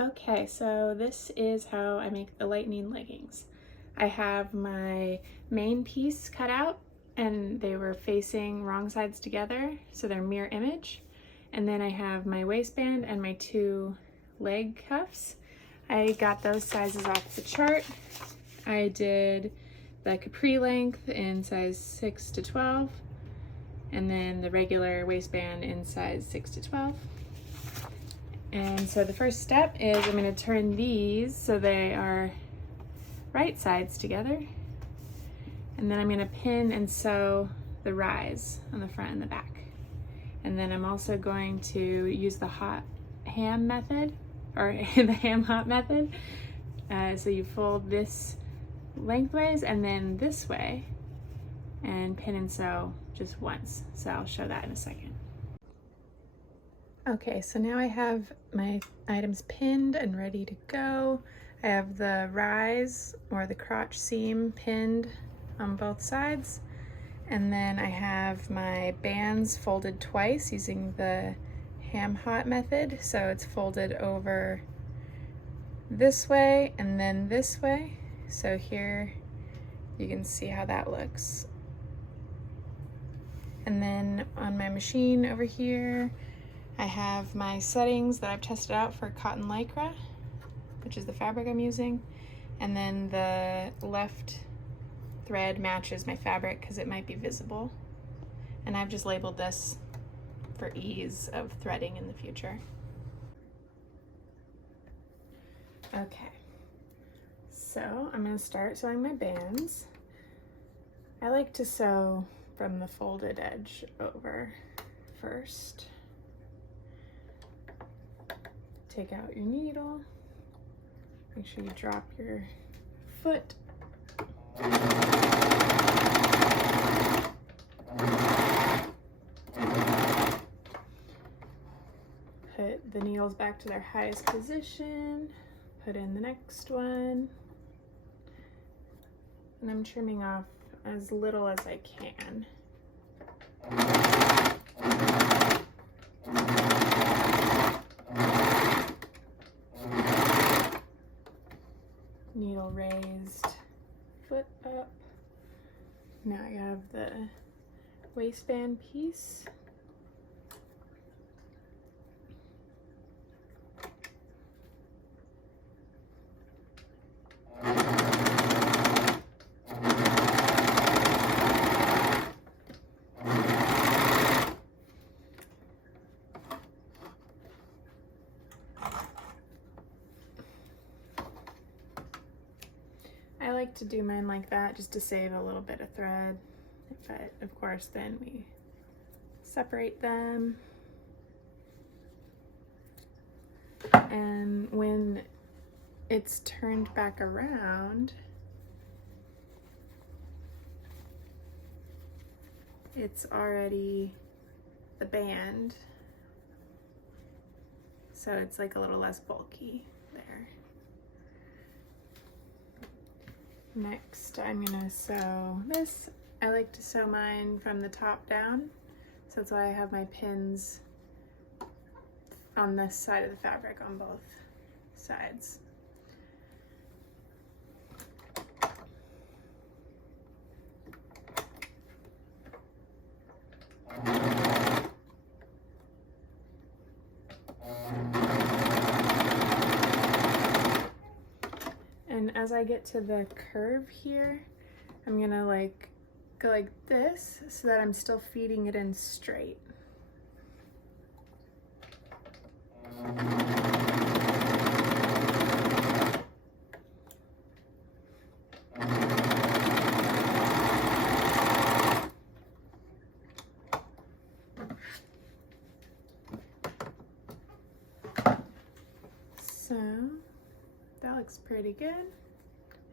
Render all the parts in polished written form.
Okay, so this is how I make the lightning leggings. I have my main piece cut out and they were facing wrong sides together, so they're mirror image. And then I have my waistband and my two leg cuffs. I got those sizes off the chart. I did the capri length in size 6 to 12, and then the regular waistband in size 6 to 12. And so the first step is I'm going to turn these so they are right sides together. And then I'm going to pin and sew the rise on the front and the back. And then I'm also going to use the hot ham method, or the ham hot method. So you fold this lengthways and then this way and pin and sew just once. So I'll show that in a second. Okay, so now I have my items pinned and ready to go. I have the rise or the crotch seam pinned on both sides. And then I have my bands folded twice using the ham hot method. So it's folded over this way and then this way. So here you can see how that looks. And then on my machine over here, I have my settings that I've tested out for cotton lycra, which is the fabric I'm using. And then the left thread matches my fabric because it might be visible. And I've just labeled this for ease of threading in the future. Okay, so I'm going to start sewing my bands. I like to sew from the folded edge over first. Take out your needle, make sure you drop your foot. Put the needles back to their highest position, put in the next one, and I'm trimming off as little as I can. Needle raised, foot up. Now I have the waistband piece. I like to do mine like that just to save a little bit of thread, but of course then we separate them. And when it's turned back around, it's already the band, so it's like a little less bulky there. Next, I'm gonna sew this. I like to sew mine from the top down, so that's why I have my pins on this side of the fabric on both sides. And as I get to the curve here, I'm gonna go like this so that I'm still feeding it in straight. So that looks pretty good.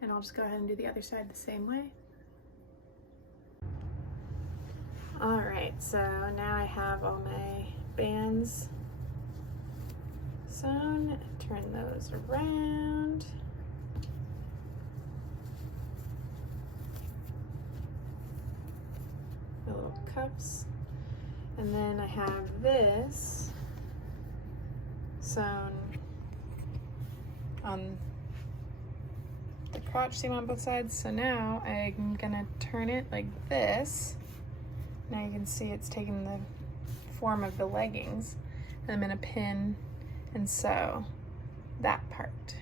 And I'll just go ahead and do the other side the same way. All right, so now I have all my bands sewn. Turn those around. The little cuffs. And then I have this sewn on the crotch seam on both sides. So now I'm gonna turn it like this. Now you can see it's taking the form of the leggings. And I'm gonna pin and sew that part.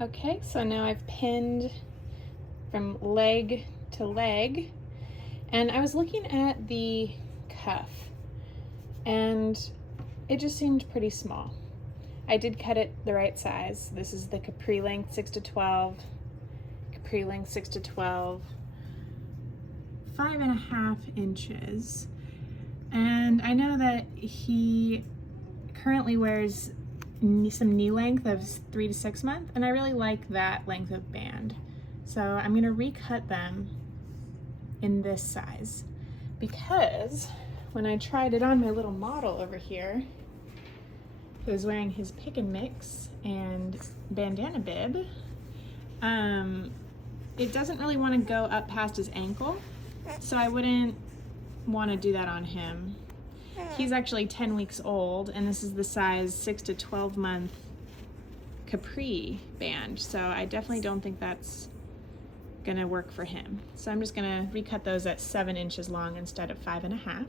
Okay, so now I've pinned from leg to leg, and I was looking at the cuff and it just seemed pretty small. I did cut it the right size. This is the capri length 6 to 12, capri length 6 to 12, 5.5 inches. And I know that he currently wears some knee length of 3 to 6 months, and I really like that length of band. So I'm gonna recut them in this size, because when I tried it on my little model over here, who was wearing his pick and mix and bandana bib, it doesn't really want to go up past his ankle, so I wouldn't want to do that on him. He's actually 10 weeks old, and this is the size 6 to 12 month capri band, so I definitely don't think that's gonna work for him. So I'm just gonna recut those at 7 inches long instead of 5.5.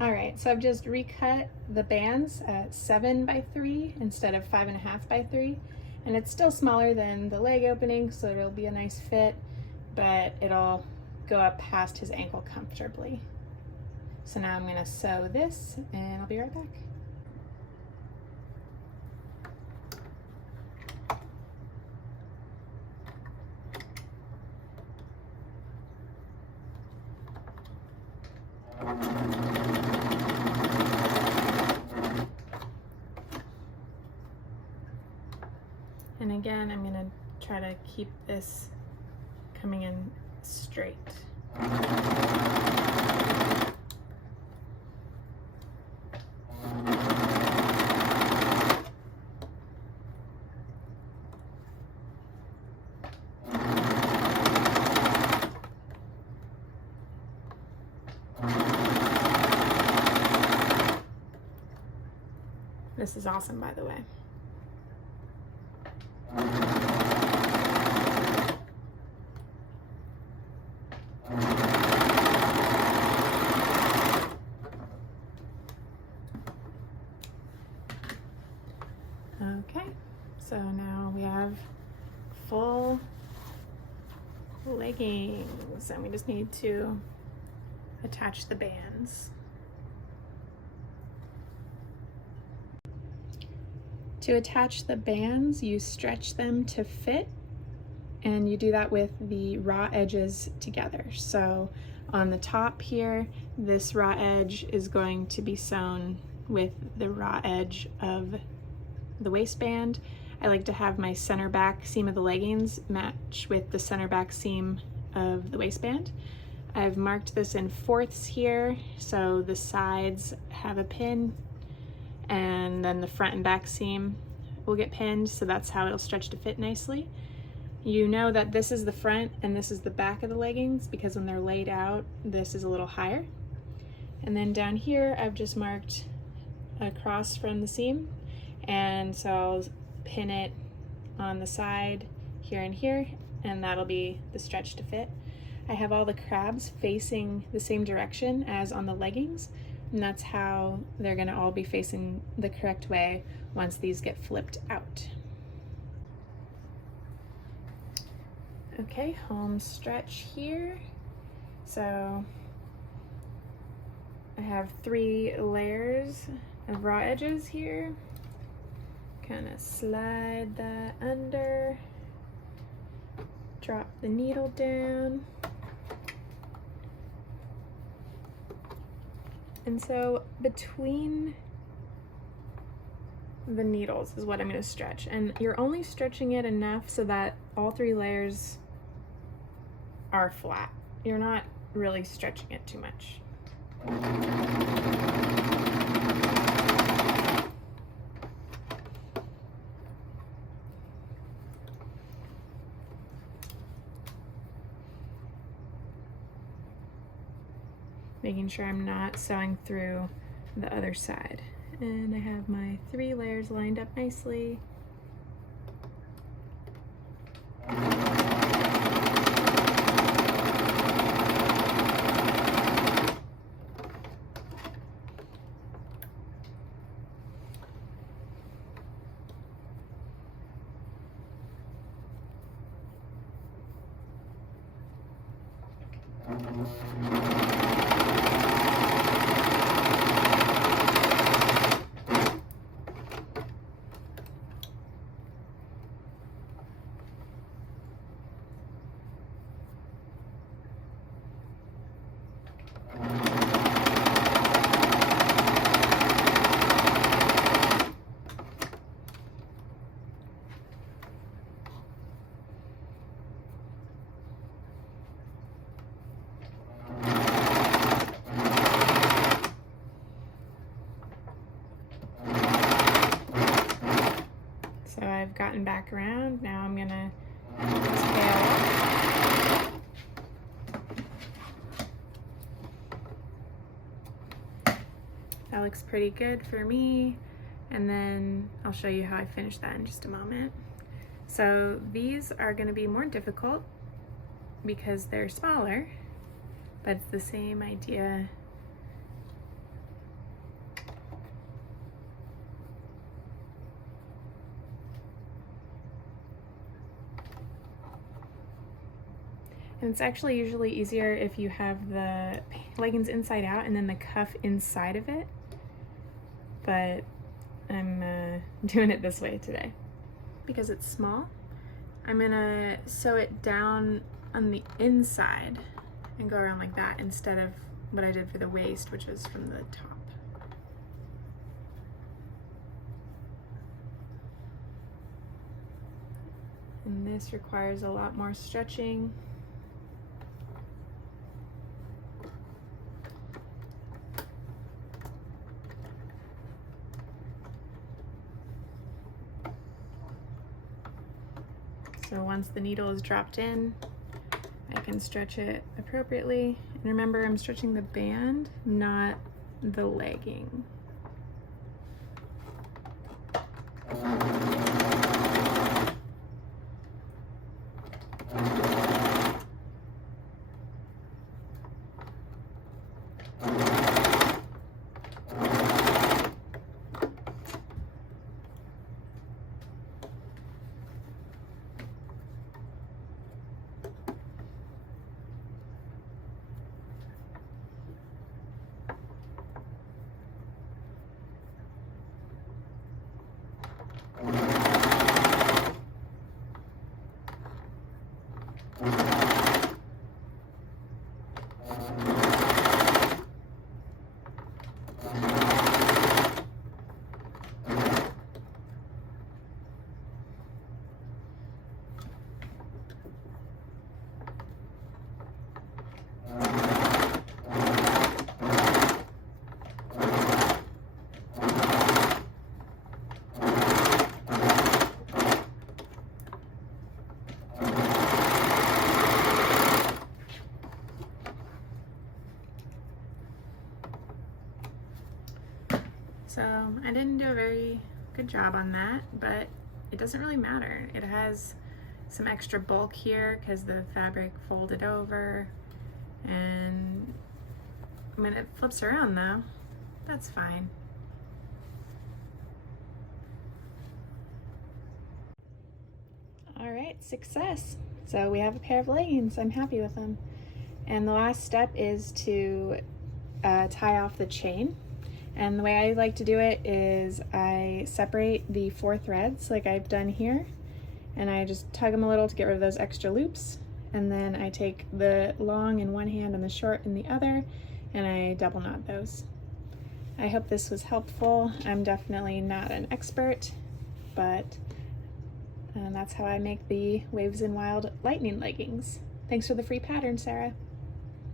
All right, so I've just recut the bands at 7 by 3 instead of 5.5 by 3, and it's still smaller than the leg opening, so it'll be a nice fit, but it'll go up past his ankle comfortably. So now I'm gonna sew this, and I'll be right back. And again, I'm gonna try to keep this coming in straight. This is awesome, by the way. Okay, so now we have full leggings, and we just need to attach the bands. To attach the bands, you stretch them to fit, and you do that with the raw edges together. So on the top here, this raw edge is going to be sewn with the raw edge of the waistband. I like to have my center back seam of the leggings match with the center back seam of the waistband. I've marked this in fourths here, so the sides have a pin, and then the front and back seam will get pinned, so that's how it'll stretch to fit nicely. You know that this is the front and this is the back of the leggings, because when they're laid out, this is a little higher. And then down here, I've just marked across from the seam, and so I'll pin it on the side here and here, and that'll be the stretch to fit. I have all the crabs facing the same direction as on the leggings, and that's how they're gonna all be facing the correct way once these get flipped out. Okay, home stretch here. So I have 3 layers of raw edges here. Kind of slide that under, drop the needle down. And so between the needles is what I'm going to stretch, and you're only stretching it enough so that all 3 layers are flat. You're not really stretching it too much. Making sure I'm not sewing through the other side. And I have my 3 layers lined up nicely. So I've gotten back around. Now I'm gonna tail. That looks pretty good for me. And then I'll show you how I finish that in just a moment. So these are gonna be more difficult because they're smaller, but it's the same idea. And it's actually usually easier if you have the leggings inside out and then the cuff inside of it. But I'm doing it this way today. Because it's small, I'm gonna sew it down on the inside and go around like that instead of what I did for the waist, which was from the top. And this requires a lot more stretching. So once the needle is dropped in, I can stretch it appropriately. And remember, I'm stretching the band, not the legging. So I didn't do a very good job on that, but it doesn't really matter. It has some extra bulk here because the fabric folded over, and when it flips around though, that's fine. All right, success. So we have a pair of leggings. I'm happy with them. And the last step is to tie off the chain. And the way I like to do it is I separate the 4 threads like I've done here, and I just tug them a little to get rid of those extra loops. And then I take the long in one hand and the short in the other, and I double knot those. I hope this was helpful. I'm definitely not an expert, but that's how I make the Waves and Wild lightning leggings. Thanks for the free pattern, Sarah.